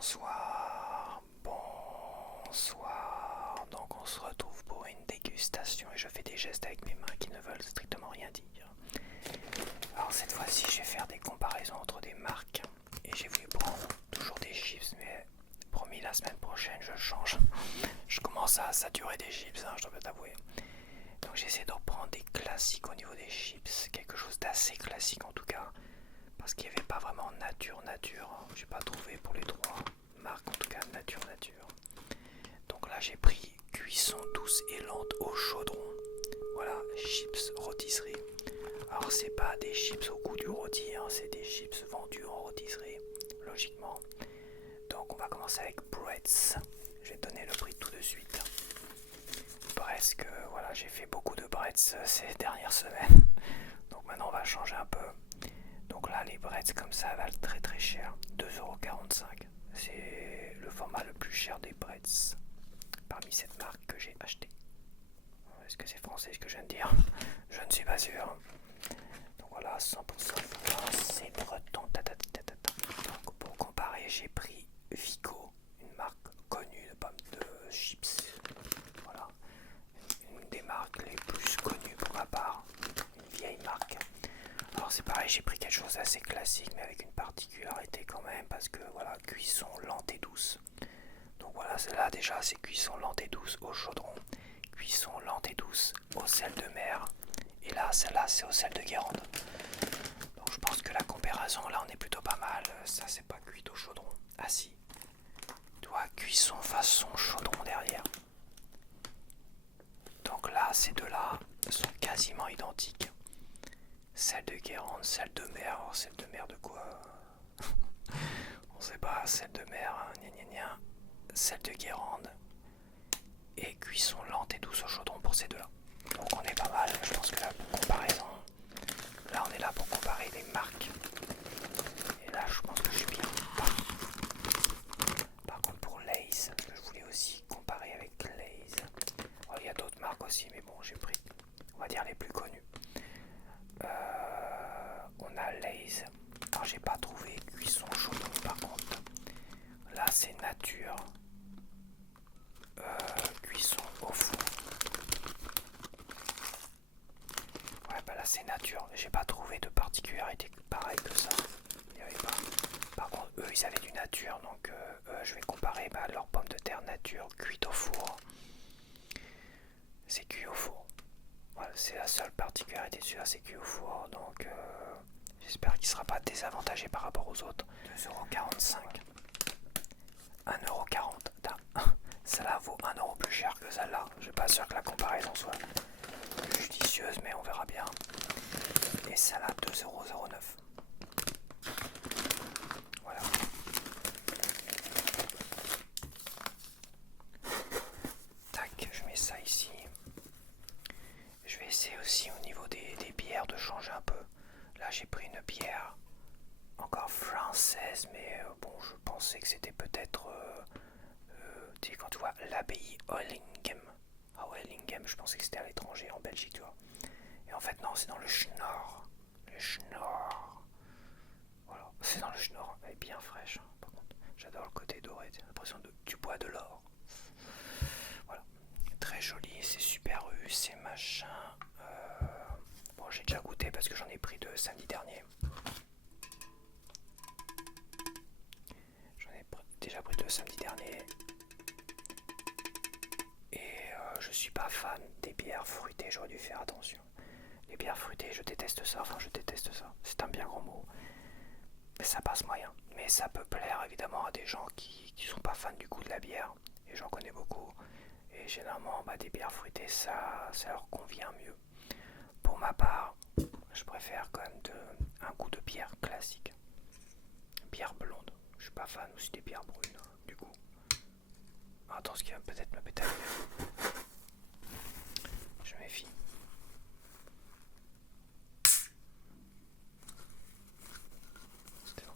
Bonsoir, bonsoir. Donc on se retrouve pour une dégustation et je fais des gestes avec mes mains qui ne veulent strictement rien dire. Alors cette fois-ci je vais faire des comparaisons entre des marques et j'ai voulu prendre toujours des chips mais promis la semaine prochaine je change. Je commence à saturer des chips, je dois t'avouer. Donc j'essaie de reprendre des classiques au niveau des chips, quelque chose d'assez classique en tout cas. Parce qu'il n'y avait pas vraiment nature. J'ai pas trouvé pour les trois marques, en tout cas nature. Donc là j'ai pris cuisson douce et lente au chaudron. Voilà, chips rôtisserie. Alors c'est pas des chips au goût du rôti, c'est des chips vendus en rôtisserie, logiquement. Donc on va commencer avec Breads. Je vais te donner le prix tout de suite. Presque, voilà, j'ai fait beaucoup de Breads ces dernières semaines. Donc maintenant on va changer un peu. Donc là les breads comme ça valent très cher, 2,45 €. C'est le format le plus cher des breads parmi cette marque que j'ai acheté. Est-ce que c'est français ce que je viens de dire? Je ne suis pas sûr. Donc voilà, 100% France, c'est breton. Donc pour comparer, j'ai pris Vico, une marque connue de pommes de chips. Voilà, une des marques les plus connues pour ma part, une vieille marque. Alors c'est pareil, j'ai pris quelque chose d'assez classique mais avec une particularité quand même parce que voilà, cuisson lente et douce. Donc voilà, celle-là déjà c'est cuisson lente et douce au chaudron, cuisson lente et douce au sel de mer, et là celle-là c'est au sel de Guérande. Donc je pense que la comparaison là on est plutôt pas mal. Ça c'est pas cuit au chaudron. Ah si, tu vois, cuisson façon chaudron derrière. Donc là ces deux-là sont quasiment identiques. Celle de Guérande, celle de mer. Alors celle de mer de quoi? On sait pas, celle de mer, celle de Guérande. Et cuisson lente et douce au chaudron pour ces deux-là. Donc on est pas mal, je pense que là pour comparaison, là on est là pour comparer les marques. Et là je pense que je suis bien. Par contre pour Lay's, je voulais aussi comparer avec Lay's. Oh, il y a d'autres marques aussi, mais bon j'ai pris, on va dire les plus connues. On a Lay's. Alors j'ai pas trouvé cuisson chaudron par contre. Là c'est nature. Cuisson au four. Ouais bah là c'est nature. J'ai pas trouvé de particularité pareille que ça. Il y avait pas. Par contre eux ils avaient du nature donc je vais comparer leurs pommes de terre nature cuites au four. C'est cuit au four. Voilà, c'est la seule particularité de celui-là, c'est cuit au four. Donc j'espère qu'il ne sera pas désavantagé par rapport aux autres. 2,45 €. 1,40 €. Celle-là vaut 1 € plus cher que celle-là. Je suis pas sûr que la comparaison soit judicieuse, mais on verra bien. Et celle-là, 2,09 €. Voilà. Tac, je mets ça ici. Je vais essayer aussi au niveau des bières de changer un peu. Là j'ai pris une bière encore française, mais bon je pensais que c'était peut-être tu sais quand tu vois l'abbaye Hollinghem. Ah ouais, Hollinghem, je pensais que c'était à l'étranger en Belgique, tu vois. Et en fait non, c'est dans le Schnorr. Le Schnorr. Voilà, c'est dans le Schnorr. Elle est bien fraîche par contre. J'adore le côté doré, j'ai l'impression de tu bois de l'or. Voilà. Très joli, c'est super U, c'est machin. Bon, j'ai déjà goûté parce que j'en ai pris deux samedi dernier. J'en ai déjà pris deux samedi dernier. Et je suis pas fan des bières fruitées, j'aurais dû faire attention. Les bières fruitées, je déteste ça, c'est un bien grand mot. Mais ça passe moyen. Mais ça peut plaire évidemment à des gens qui sont pas fans du goût de la bière. Et j'en connais beaucoup. Et généralement, des bières fruitées, ça leur convient mieux. Pour ma part, je préfère quand même un goût de bière classique. Bière blonde. Je suis pas fan aussi des bières brunes, du coup. Attends, ce qui va peut-être me péter. Je méfie. C'était bon.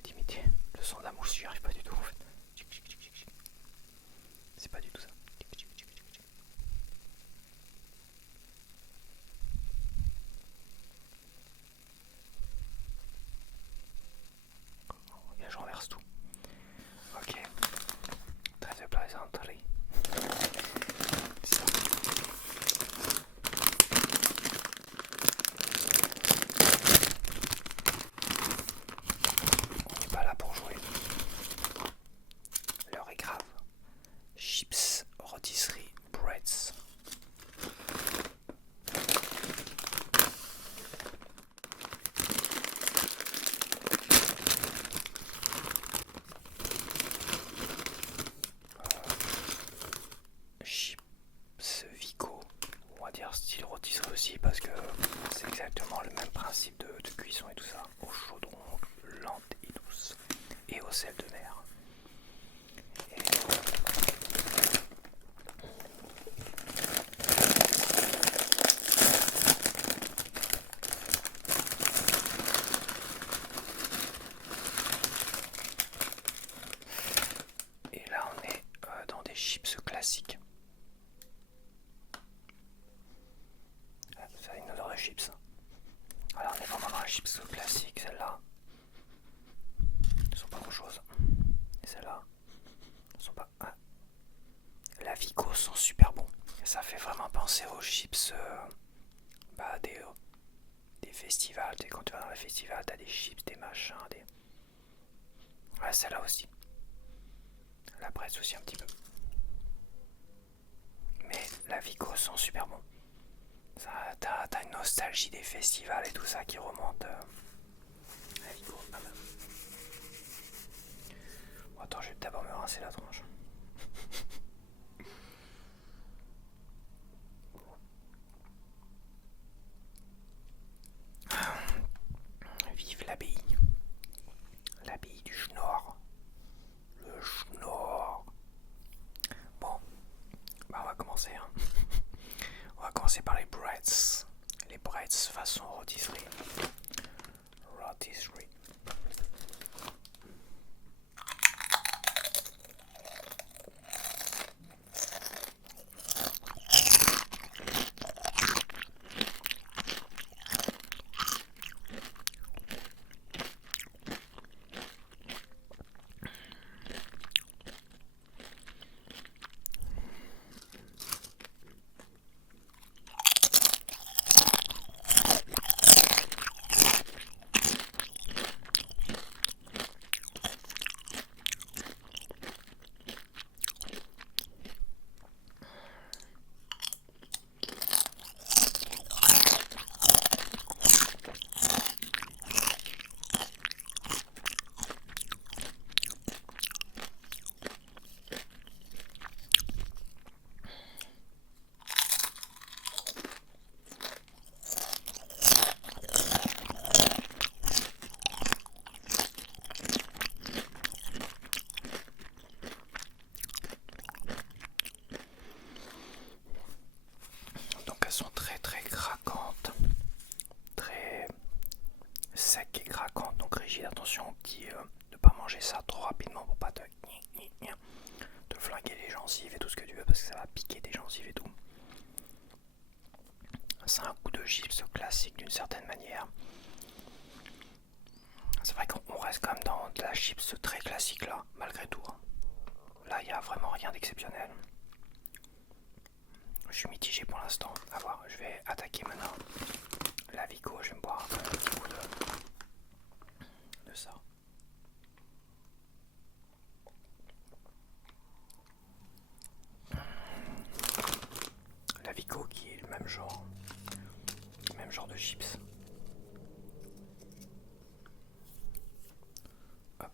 essayer d'imiter le son de la mouche, j'y arrive pas du tout en fait. C'est pas du tout ça. Et là je renverse tout. Ok. Très de plaisanterie. Ça. On n'est pas là pour jouer. L'heure est grave. Chips, rôtisserie, breads. Chips Vico, on va dire style rôtisserie aussi parce que c'est exactement le même principe de cuisson et tout ça, au chaudron, lente et douce et au sel de mer. Et là on est dans des chips classiques. Ça a une odeur de chips. Alors on est vraiment dans les chips classiques, celles-là. Elles sont pas grand chose. Et celles-là elles sont pas. Ah. La Vico sont super bons. Ça fait vraiment penser aux chips des festivals. Tu sais, quand tu vas dans les festivals, t'as des chips, des machins, des. Ouais, celle-là aussi. La Bretz aussi un petit peu. Mais la Vico sont super bons. T'as une nostalgie des festivals et tout ça qui remonte. La Vico, pas mal. Bon, attends, je vais d'abord me rincer la tronche. Vive l'abbaye. L'abbaye du Schnorr. Le Schnorr. Bon, bah on va commencer. Hein. On va commencer par les breads. Les breads façon rôtisserie. Rôtisserie. Sont très très craquantes, très secs et craquantes, donc rigides. Attention au petit, ne pas manger ça trop rapidement pour pas te flinguer les gencives et tout ce que tu veux parce que ça va piquer tes gencives et tout. C'est un goût de chips classique d'une certaine manière. C'est vrai qu'on reste quand même dans de la chips très classique là, malgré tout. Là il n'y a vraiment rien d'exceptionnel. Je suis mitigé pour l'instant. À voir, je vais attaquer maintenant la Vico. Je vais me boire un petit coup de ça. La Vico qui est le même genre de chips. Hop.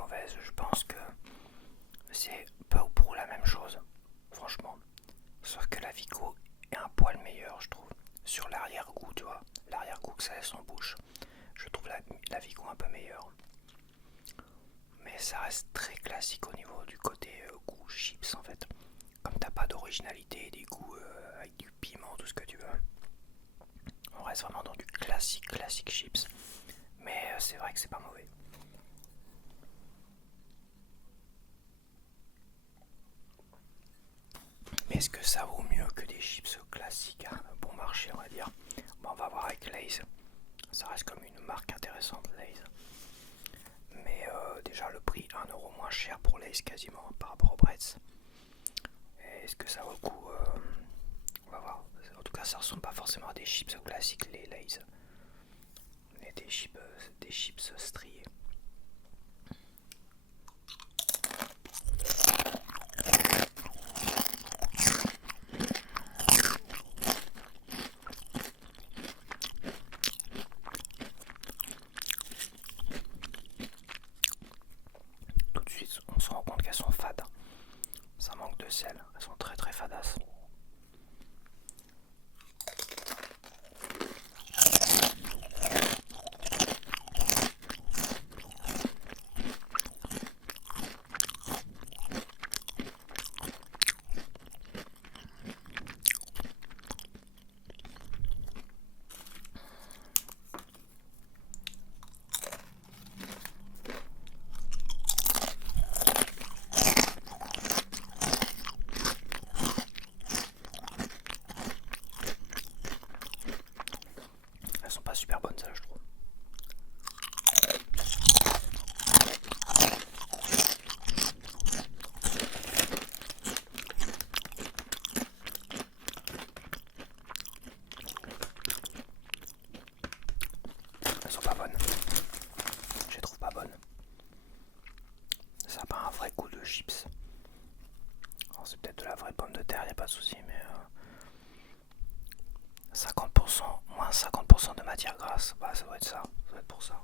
mauvaise. Je pense que c'est peu ou prou la même chose, franchement. Sauf que la Vico est un poil meilleur, je trouve. Sur l'arrière-goût, tu vois, l'arrière-goût que ça laisse en bouche, je trouve la Vico un peu meilleure. Mais ça reste très classique au niveau du côté goût chips en fait. Comme t'as pas d'originalité, des goûts avec du piment, tout ce que tu veux. On reste vraiment dans du classique chips. Mais c'est vrai que c'est pas mauvais. Mais est-ce que ça vaut mieux que des chips classiques à bon marché, on va dire? Bon, on va voir avec Lay's. Ça reste comme une marque intéressante, Lay's. Mais déjà le prix 1€ moins cher pour Lay's quasiment par rapport au Bretz. Est-ce que ça vaut le coup? On va voir. En tout cas, ça ressemble pas forcément à des chips classiques, les Lay's. Mais des chips striés. Tout de suite, on se rend compte qu'elles sont fades. Ça manque de sel. Elles sont très très fadasses. Elles sont pas super bonnes, ça, je trouve. Elles sont pas bonnes. Je les trouve pas bonnes. Ça n'a pas un vrai goût de chips. Alors, c'est peut-être de la vraie pomme de terre, y a pas de souci, mais 50%, moins 50% de matière grasse. Bah, ça doit être ça. Ça doit être pour ça.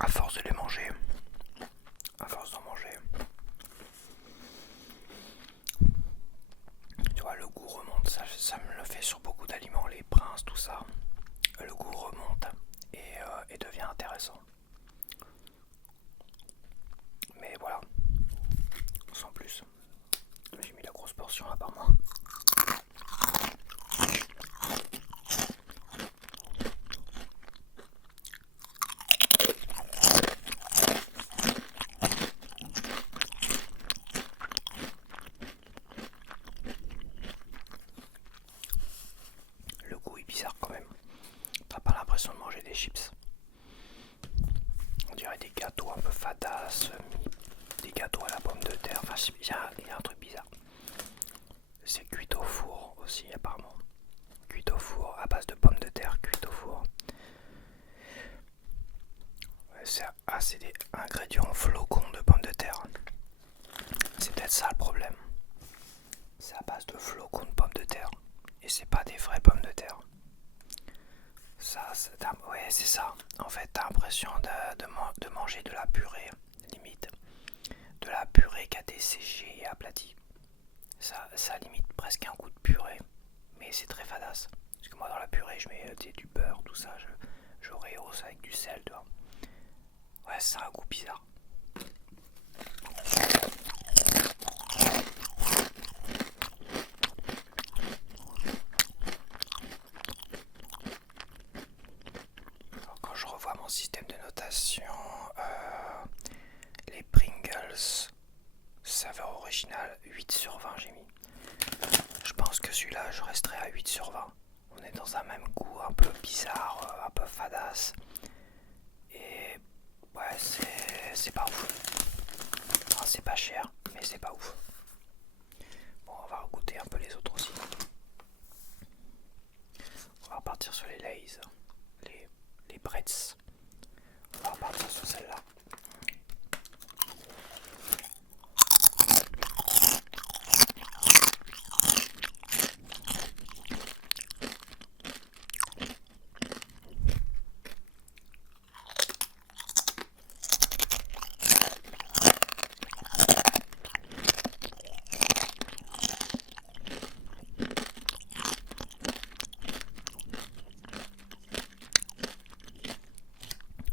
À force de les manger, à force d'en manger, tu vois, le goût remonte. Ça me le fait sur beaucoup d'aliments, les princes, tout ça. Le goût remonte et devient intéressant. Mais voilà, sans plus. J'ai mis la grosse portion là par moi. Le goût est bizarre quand même. T'as pas l'impression de manger des chips. On dirait des gâteaux un peu fadas, des gâteaux à la pomme de terre. Enfin, il y a un truc bizarre. C'est cuit au four aussi apparemment. Cuit au four à base de pommes de terre cuites au four. C'est des ingrédients flocons de pommes de terre. C'est peut-être ça le problème. C'est à base de flocons de pommes de terre. Et c'est pas des vraies pommes de terre. Ouais, c'est ça. En fait, t'as l'impression de manger de la purée, limite. De la purée qui a été séchée et aplatie. Ça limite presque un goût de purée. Mais c'est très fadasse. Parce que moi, dans la purée, je mets du beurre, tout ça. Je rehausse avec du sel, tu vois. Ouais, c'est un goût bizarre. Alors, quand je revois mon système de notation, les Pringles, saveur originale, 8/20 j'ai mis. Je pense que celui-là, je resterai à 8/20. On est dans un même goût un peu bizarre, un peu fadasse. Et ouais, c'est pas ouf. Enfin, c'est pas cher, mais c'est pas ouf. Bon, on va goûter un peu les autres aussi. repartir sur les Lay's, les Bretz. On va repartir sur celle-là.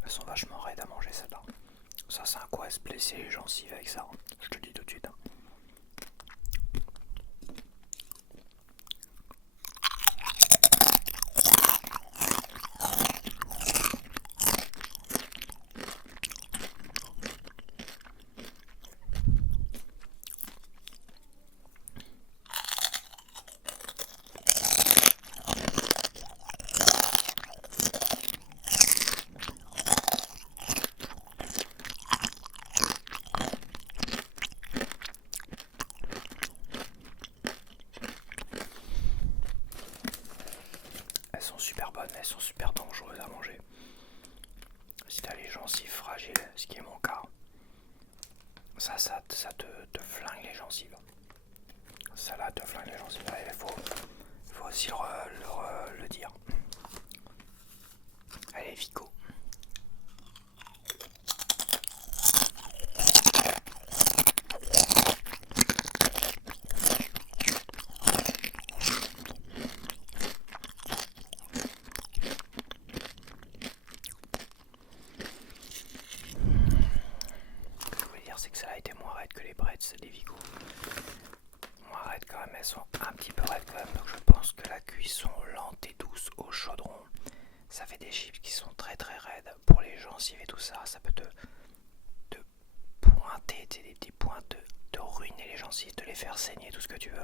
Elles sont vachement raides à manger celle-là. Ça c'est un coup à se blesser les gencives avec ça, je te le dis tout de suite. Elles sont super bonnes, elles sont super dangereuses à manger. Si t'as les gencives fragiles, ce qui est mon cas, ça te flingue les gencives. Ça là te flingue les gencives. Il faut aussi le dire. Allez, Vico. C'est que ça a été moins raide que les Bretz des Vigo. Moins raide quand même, elles sont un petit peu raides quand même, donc je pense que la cuisson lente et douce au chaudron, ça fait des chips qui sont très très raides pour les gencives et tout ça. Ça peut te pointer, des petits points, te ruiner les gencives, te les faire saigner, tout ce que tu veux.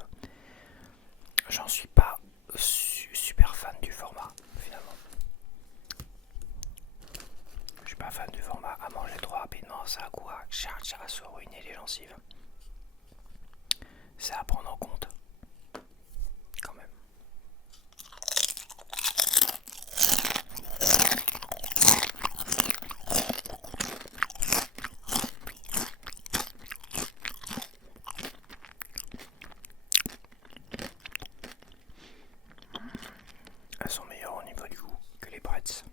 J'en suis pas super fan du format finalement. Je suis pas fan du format à manger trop rapidement, ça a quoi à se ruiner les gencives. C'est à prendre en compte quand même. Elles sont meilleures au niveau du goût que les Bretz.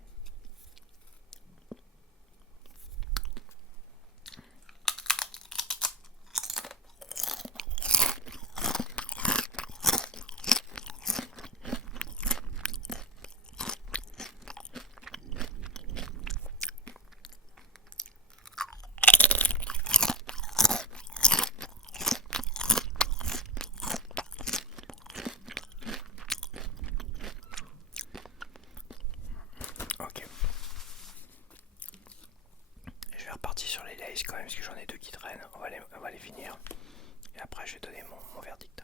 Ok. Je vais repartir sur les Lay's quand même parce que j'en ai deux qui traînent. On va les finir. Et après je vais donner mon verdict.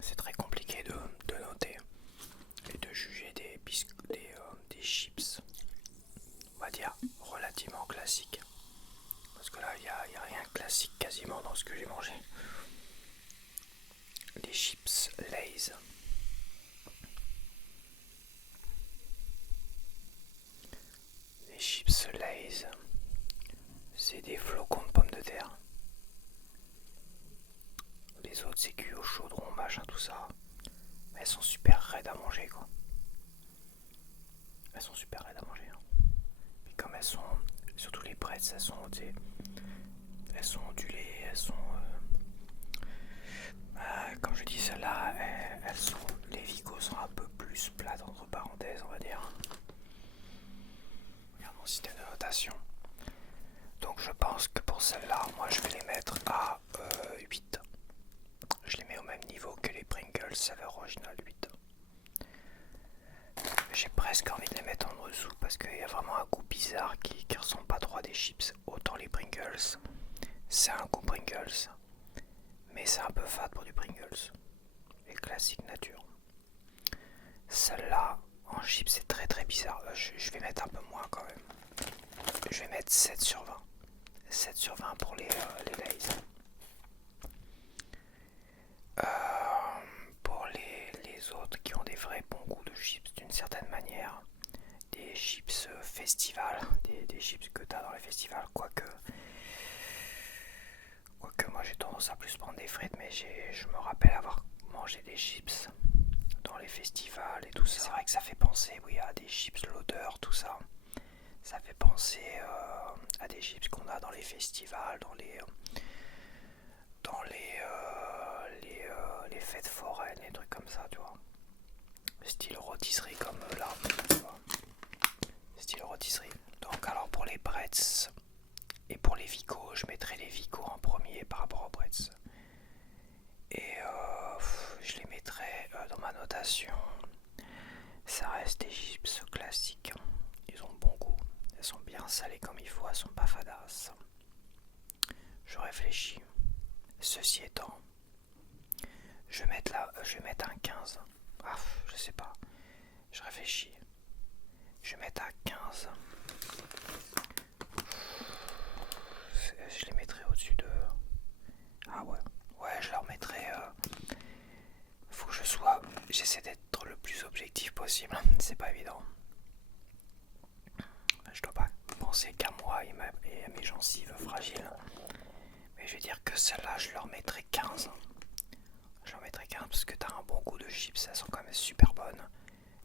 C'est très compliqué de noter et de juger des chips, on va dire, relativement classiques. Parce que là, il n'y a rien de classique quasiment dans ce que j'ai mangé. Les chips Lay's. Les chips Lay's, c'est des flocons de pommes de terre. Les autres, c'est cuit au chaudron, machin, tout ça. Mais elles sont super raides à manger, quoi. Elles sont super raides à manger. Hein. Puis comme elles sont, surtout les Bretz, elles elles sont ondulées, elles sont... comme je dis, celles-là, elles sont... Les Vico sont un peu plus plates, entre parenthèses, on va dire. Regarde mon système de notation. Donc je pense que pour celles-là, moi je vais les mettre à 8. Je les mets au même niveau que les Pringles saveur originale 8. J'ai presque envie de les mettre en dessous parce qu'il y a vraiment un goût bizarre qui ressemble pas trop à des chips. Autant les Pringles, c'est un goût Pringles, mais c'est un peu fade pour du Pringles. Les classiques nature. Celle-là, en chips, c'est très très bizarre. Je vais mettre un peu moins quand même. Je vais mettre 7 sur 20. 7 sur 20 pour les Lay's. Pour les autres qui ont des vrais bons goûts de chips d'une certaine manière, des chips festival, des chips que tu as dans les festivals, quoique moi j'ai tendance à plus prendre des frites, mais je me rappelle avoir mangé des chips dans les festivals et tout ça. C'est vrai que ça fait penser, oui, à des chips, l'odeur, tout ça. Ça fait penser à des chips qu'on a dans les festivals, dans les fêtes foraines, des trucs comme ça, tu vois. Style rôtisserie comme là, tu vois. Style rôtisserie. Donc alors pour les Bretz et pour les Vico, je mettrai les Vico en premier par rapport aux Bretz. Et je les mettrai dans ma notation. Ça reste des chips classiques. Ils ont bon goût. Elles sont bien salées comme il faut, elles sont pas fadasses. Je réfléchis. Ceci étant, je vais mettre un 15. Ah, je sais pas. Je réfléchis. Je vais mettre à 15. Je les mettrai au-dessus de... Ah ouais. Ouais, je leur mettrai... Faut que je sois... J'essaie d'être le plus objectif possible. C'est pas évident. Je dois pas penser qu'à moi et à mes gencives fragiles. Mais je vais dire que celle-là, je leur mettrai 15. Je leur mettrai 15 parce que t'as un bon goût de chips. Elles sont quand même super bonnes.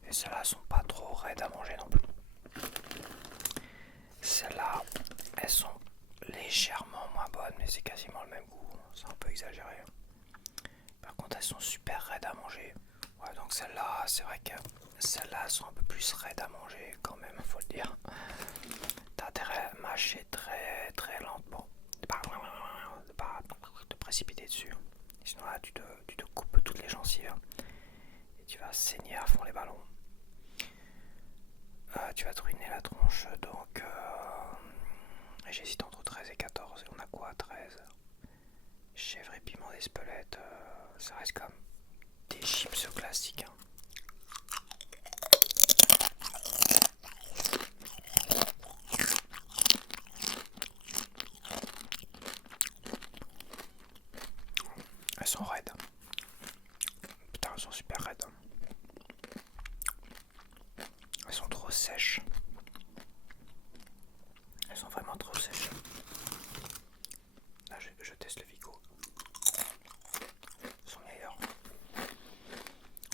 Et celles-là sont pas trop raides à manger non plus. Celles-là, elles sont légèrement moins bonnes, mais c'est quasiment le même goût. C'est un peu exagéré. Par contre, elles sont super raides à manger. Ouais, donc celles-là, c'est vrai que celles-là sont un peu plus raides à manger quand même, faut le dire. T'as intérêt à mâcher très très lentement. De pas te précipiter dessus. Sinon là, tu te coupes toutes les gencives. Et tu vas saigner à fond les ballons. Tu vas te ruiner la tronche, donc j'hésite entre 13 et 14. Et on a quoi à 13? Chèvre et piment d'Espelette, ça reste comme des chips classiques. Hein. Elles sont raides. Putain, elles sont super raides. Elles sont trop sèches. Elles sont vraiment trop sèches. Là, je teste le Vico. Ils sont meilleurs.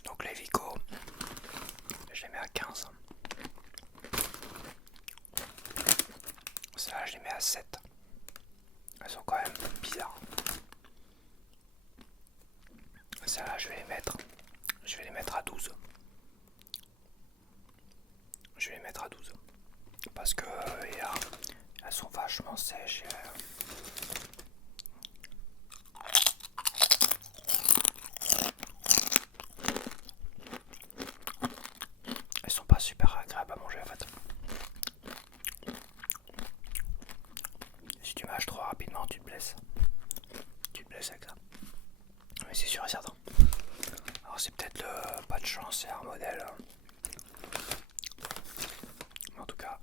Donc les Vico, je les mets à 15. Ça, je les mets à 7. Elles sont quand même bizarres. Celles-là, je vais les mettre à 12. Je vais les mettre à 12. Parce que elles sont vachement sèches. Elles sont pas super agréables à manger en fait. Si tu mâches trop rapidement, tu te blesses. Tu te blesses avec ça. Mais c'est sûr et certain. Alors c'est peut-être le pas de chance, c'est un modèle. En tout cas.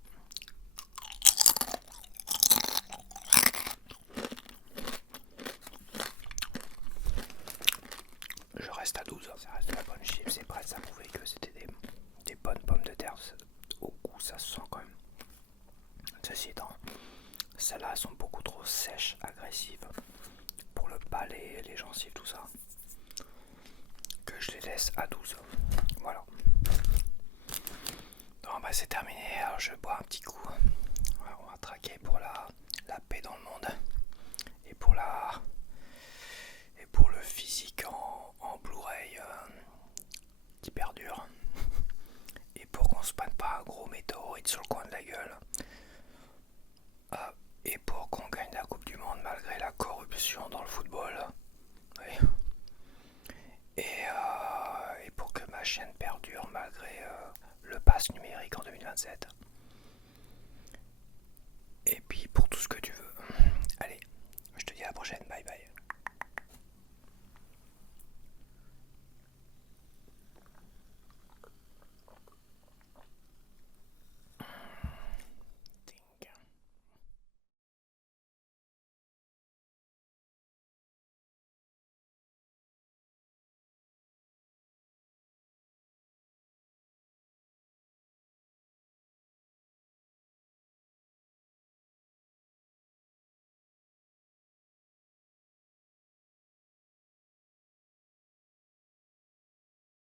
Je reste à 12. Ça reste de la bonne chips. C'est prêt, ça prouvait que c'était des bonnes pommes de terre. Au goût, ça se sent quand même. Ceci étant, celles-là sont beaucoup trop sèches, agressives. Pour le palais, les gencives, tout ça. Que je les laisse à 12. Voilà. Bon bah c'est terminé, alors je bois un petit coup. Ouais, on va traquer pour la paix dans le monde. physique en Blu-ray qui perdure. Et pour qu'on se prenne pas un gros météorite sur le coin de la gueule,